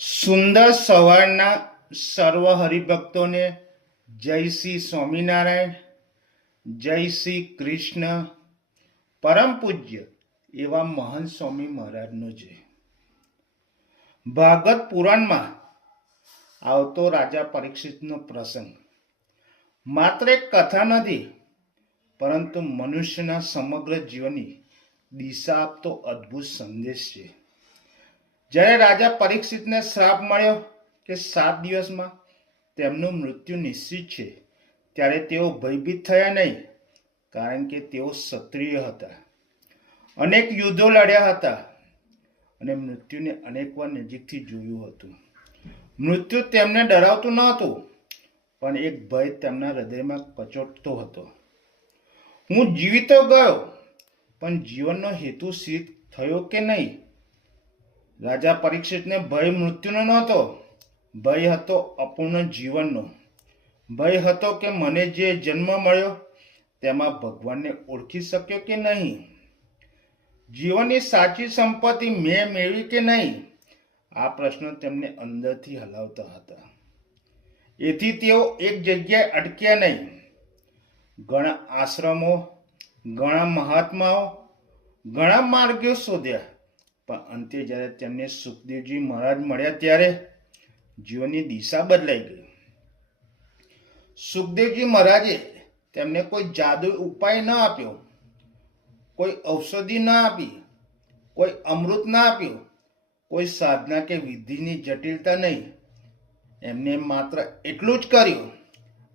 સુંદર સવારના સર્વ હરિભક્તોને જય શ્રી સ્વામિનારાયણ, જય શ્રી કૃષ્ણ. પરમ પૂજ્ય એવા મહંત સ્વામી મહારાજનો જય. ભાગવત પુરાણમાં આવતો રાજા પરીક્ષિતનો પ્રસંગ માત્ર એક કથા નથી, પરંતુ મનુષ્યના સમગ્ર જીવનની દિશા આપતો અદ્ભુત સંદેશ છે. જ્યારે રાજા પરીક્ષિતને શ્રાપ મળ્યો કે 7 દિવસમાં તેમનું મૃત્યુ નિશ્ચિત છે, ત્યારે તેઓ ભયભીત થયા નહીં, કારણ કે તેઓ ક્ષત્રિય હતા, અનેક યુદ્ધો લડ્યા હતા અને મૃત્યુને અનેક વાર નજીકથી જોયું હતું. મૃત્યુ તેમને ડરાવતું ન હતું, પણ એક ભય તેમના હૃદયમાં કચોટતો હતો. હું જીવી તો ગયો, પણ જીવનનો હેતુ સિદ્ધ થયો કે નહીં? રાજા પરીક્ષિતને ભય મૃત્યુનો નહોતો, ભય હતો અપૂર્ણ જીવનનો. ભય હતો કે મને જે જન્મ મળ્યો તેમાં ભગવાનને ઓળખી શક્યો કે નહીં, જીવનની સાચી સંપત્તિ મેં મેળવી કે નહીં. આ પ્રશ્નો તેમને અંદરથી હલાવતા હતા. એથી તેઓ એક જગ્યાએ અટક્યા નહીં. ઘણા આશ્રમો, ઘણા મહાત્માઓ, ઘણા માર્ગો શોધ્યા, પણ અંતે જ્યારે તેમને સુખદેવજી મહારાજ મળ્યા ત્યારે જીવનની દિશા બદલાઈ ગઈ. સુખદેવજી મહારાજે તેમને કોઈ જાદુ ઉપાય ન આપ્યો, કોઈ ઔષધિ ન આપી, કોઈ અમૃત ન આપ્યું, કોઈ સાધના કે વિધિની જટિલતા નહીં. એમને માત્ર એટલું જ કર્યું.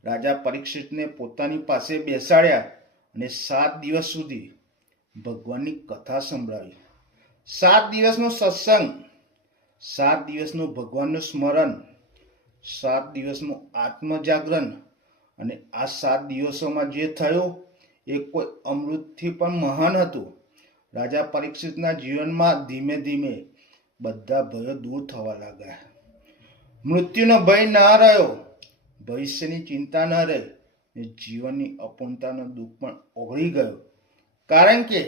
રાજા પરીક્ષિતને પોતાની પાસે બેસાડ્યા અને 7 દિવસ સુધી ભગવાનની કથા સંભળાવી. 7 દિવસનો સત્સંગ, 7 દિવસનું ભગવાનનું સ્મરણ, 7 દિવસનું આત્મજાગરણ. અને આ 7 દિવસોમાં જે થયું એ કોઈ અમૃતથી પણ મહાન હતું. રાજા પરીક્ષિતના જીવનમાં ધીમે ધીમે બધા ભયો દૂર થવા લાગ્યા. મૃત્યુનો ભય ના રહ્યો, ભવિષ્યની ચિંતા ન રહી, ને જીવનની અપૂર્ણતાનો દુઃખ પણ ઓગળી ગયો, કારણ કે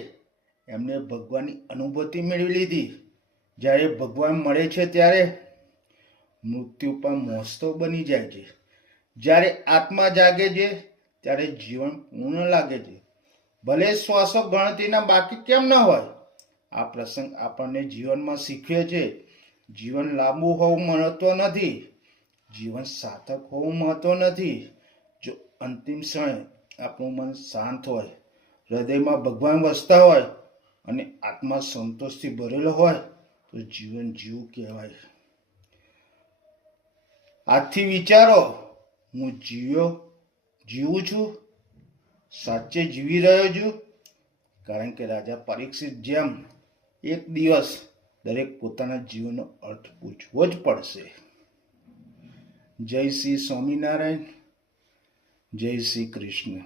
એમને ભગવાનની અનુભૂતિ મેળવી લીધી. જ્યારે ભગવાન મળે છે ત્યારે મૃત્યુ પણ મોસ્તો બની જાય છે. જ્યારે આત્મા જાગે છે ત્યારે જીવન પૂર્ણ લાગે છે, ભલે શ્વાસો ગણતરીના બાકી કેમ ન હોય. આ પ્રસંગ આપણને જીવનમાં શીખવે છે, જીવન લાંબુ હોવું મહત્વ નથી, જીવન સાર્થક હોવું મહત્વ નથી. જો અંતિમ સમયે આપણું મન શાંત હોય, હૃદયમાં ભગવાન વસતા હોય અને આત્મા સંતોષથી ભરેલો હોય તો જીવન જીવું કહેવાય. આજથી વિચારો, હું જીવું છું, સાચે જીવી રહ્યો છું. કારણ કે રાજા પરીક્ષિત જેમ એક દિવસ દરેક પોતાના જીવનનો અર્થ પૂછવો જ પડશે. જય શ્રી સ્વામિનારાયણ, જય શ્રી કૃષ્ણ.